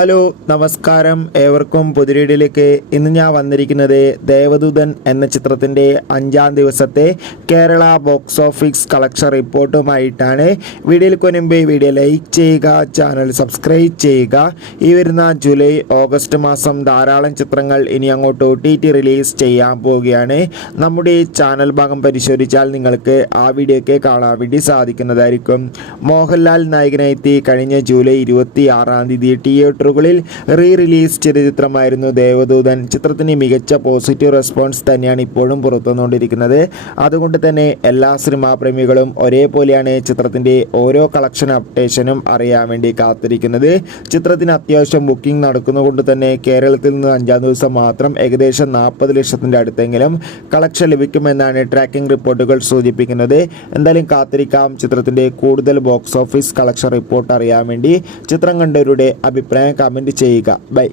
Hello നമസ്കാരം, ഏവർക്കും പുതിരീടിലേക്ക്. ഇന്ന് ഞാൻ വന്നിരിക്കുന്നത് ദേവദൂതൻ എന്ന ചിത്രത്തിൻ്റെ 5-ാം ദിവസത്തെ കേരള ബോക്സ് ഓഫീസ് കളക്ഷൻ റിപ്പോർട്ടുമായിട്ടാണ്. വീഡിയോയിൽ മുൻപ് വീഡിയോ ലൈക്ക് ചെയ്യുക, ചാനൽ സബ്സ്ക്രൈബ് ചെയ്യുക. ഈ വരുന്ന ജൂലൈ ഓഗസ്റ്റ് മാസം ധാരാളം ചിത്രങ്ങൾ ഇനി അങ്ങോട്ട് OTT റിലീസ് ചെയ്യാൻ പോവുകയാണ്. നമ്മുടെ ചാനൽ ഭാഗം പരിശോധിച്ചാൽ നിങ്ങൾക്ക് ആ വീഡിയോയ്ക്ക് കാണാൻ വേണ്ടി സാധിക്കുന്നതായിരിക്കും. മോഹൻലാൽ നായകനെത്തി കഴിഞ്ഞ ജൂലൈ 26-ാം തീയതി തിയേറ്ററുകളിൽ റിലീസ് ചെയ്ത ചിത്രമായിരുന്നു ദേവദൂതൻ. ചിത്രത്തിന് മികച്ച പോസിറ്റീവ് റെസ്പോൺസ് തന്നെയാണ് ഇപ്പോഴും പുറത്തുവന്നുകൊണ്ടിരിക്കുന്നത്. അതുകൊണ്ട് തന്നെ എല്ലാ സിനിമാ പ്രേമികളും ഒരേപോലെയാണ് ചിത്രത്തിൻ്റെ ഓരോ കളക്ഷൻ അപ്ഡേഷനും അറിയാൻ വേണ്ടി കാത്തിരിക്കുന്നത്. ചിത്രത്തിന് അത്യാവശ്യം ബുക്കിംഗ് നടക്കുന്നതുകൊണ്ട് തന്നെ കേരളത്തിൽ നിന്ന് 5-ാം ദിവസം മാത്രം ഏകദേശം 40 ലക്ഷത്തിൻ്റെ അടുത്തെങ്കിലും കളക്ഷൻ ലഭിക്കുമെന്നാണ് ട്രാക്കിംഗ് റിപ്പോർട്ടുകൾ സൂചിപ്പിക്കുന്നത്. എന്തായാലും കാത്തിരിക്കാം ചിത്രത്തിൻ്റെ കൂടുതൽ ബോക്സ് ഓഫീസ് കളക്ഷൻ റിപ്പോർട്ട് അറിയാൻ വേണ്ടി. ചിത്രം കണ്ടവരുടെ അഭിപ്രായം കമൻറ്റ് ചെയ്യുക. ബൈ.